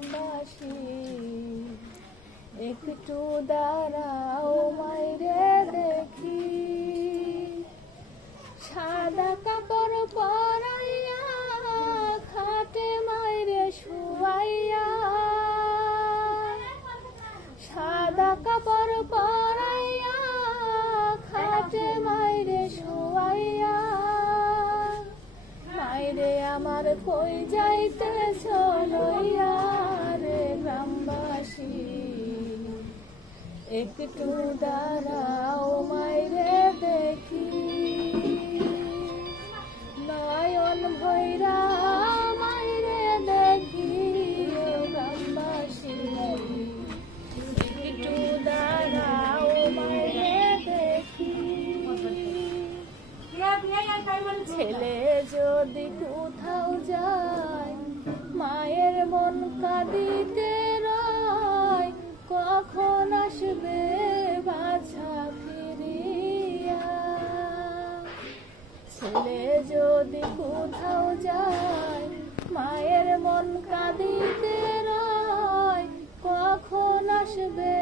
গ্রামবাসী একটু দাঁড়াও মাইরে দেখি সাদা কাপড় পরাইয়া খাটে মাইরে শুয়াইয়া সাদা কাপড় পরাইয়া খাটে মাইরে শুয়াইয়া মাইরে আমার কই যাইতেছ লইয়া রে গ্রামবাসী একটু দাঁড়াও মাইরে দেখি নয়ন ভৈরা মাইরে দেখি গ্রামবাসী একটু দাঁড়াও মাইরে দেখি ছেলে যদি কোথাও যায় মায়ের মন কাঁদিতে রয় কখন আসবে বাছা ফিরিয়া ছেলে যদি কোথাও যায় মায়ের মন কাঁদিতে রয় কখন আসবে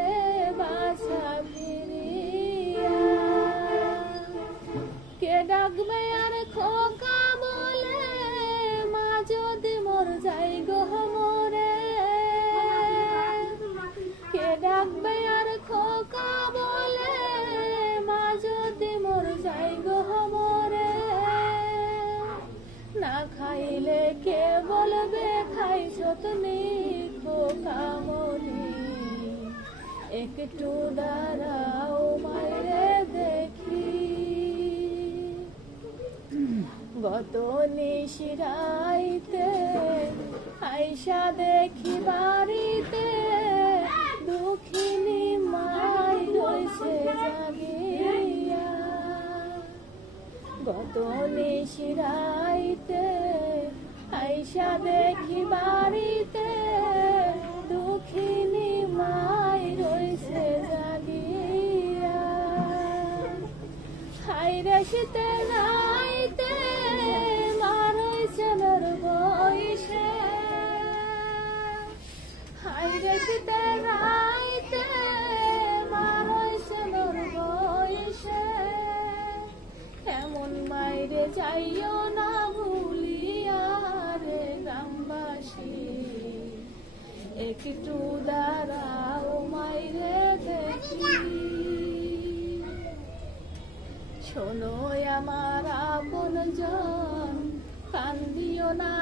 বাছা ফিরিয়া কে ডাকবে আর খোকা বলে মা যদি মোর যাই গো মরে কে ডাকবে আর খোকা বলে মা যদি মোর যাই গো মরে না খাইলে কে বলবে খাইছ তুমি খোকামনি একটু দাঁড়াও মাইরে দেখি গত নিশিরাইতে আইসা দেখি বাড়িতে দুঃখিনী মাই রইছে জাগিয়া গত নিশিরাইতে আইসা দেখি বাড়িতে দুঃখিনী মাই রইছে জাগিয়া হাইরে শীতে রাইতে মা রইছে নর বইসে হাইরে শীতে রাইতে মা রইছে নর বইসে এমন মাইরে যাইও না ভুলিয়া রে গ্রামবাসী একটু দাঁড়াও মাইরে দেখি শোনো আমার আপন জন কান্দিও না